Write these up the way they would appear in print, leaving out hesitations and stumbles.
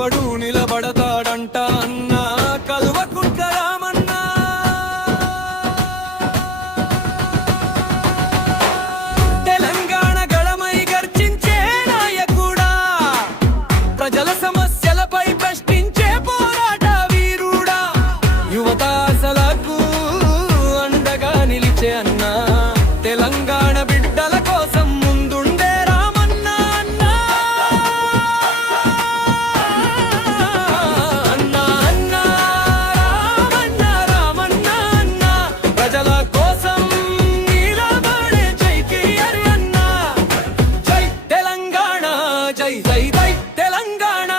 ఎవడు నిలబడతాడంట అన్నా కల్వకుంట్ల రామన్న. తెలంగాణ గళమై గర్జించే నాయకుడా, ప్రజల సమస్యలపై ప్రశ్నించే పోరాట వీరుడా, యువత ఆశలకు అండగా నిలిచే అన్నా, తెలంగాణ బిడ్డల కోసం ముందుండే రామన్న అన్నా. అన్నా అన్నా రామన్న రామన్న అన్నా, ప్రజల కోసం నిలబడే జైకియర్ అన్నా. జై తెలంగాణ, జై జై జై తెలంగాణ,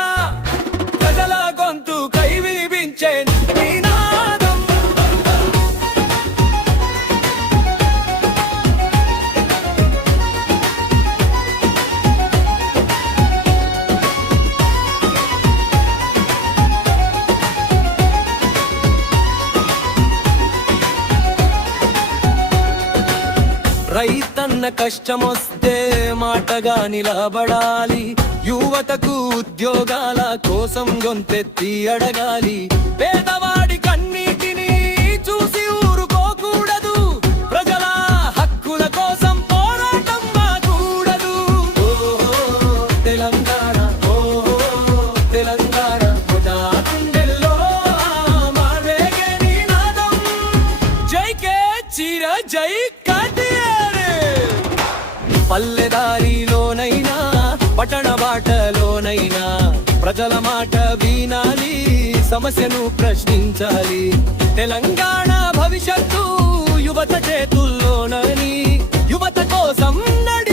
ప్రజల గొంతు కై వినిపించే నినాదం. రైతన్న కష్టమొస్తే మాటగా నిలబడాలి, యువతకు ఉద్యోగాల కోసం గొంతెత్తి అడగాలి, పేదవాడి కన్నీటిని చూసి ఊరుకోకూడదు, ప్రజల హక్కుల కోసం పోరాటం మాకూడదు. తెలంగాణ తెలంగాణ గుండెల్లో మావేగే నినాదం. జైకే చిర జై పల్లెదారిలోనైనా పట్టణ బాటలోనైనా ప్రజల మాట వినాలి, సమస్యను ప్రశ్నించాలి. తెలంగాణ భవిష్యత్తు యువత చేతుల్లోనని, యువత కోసం నడి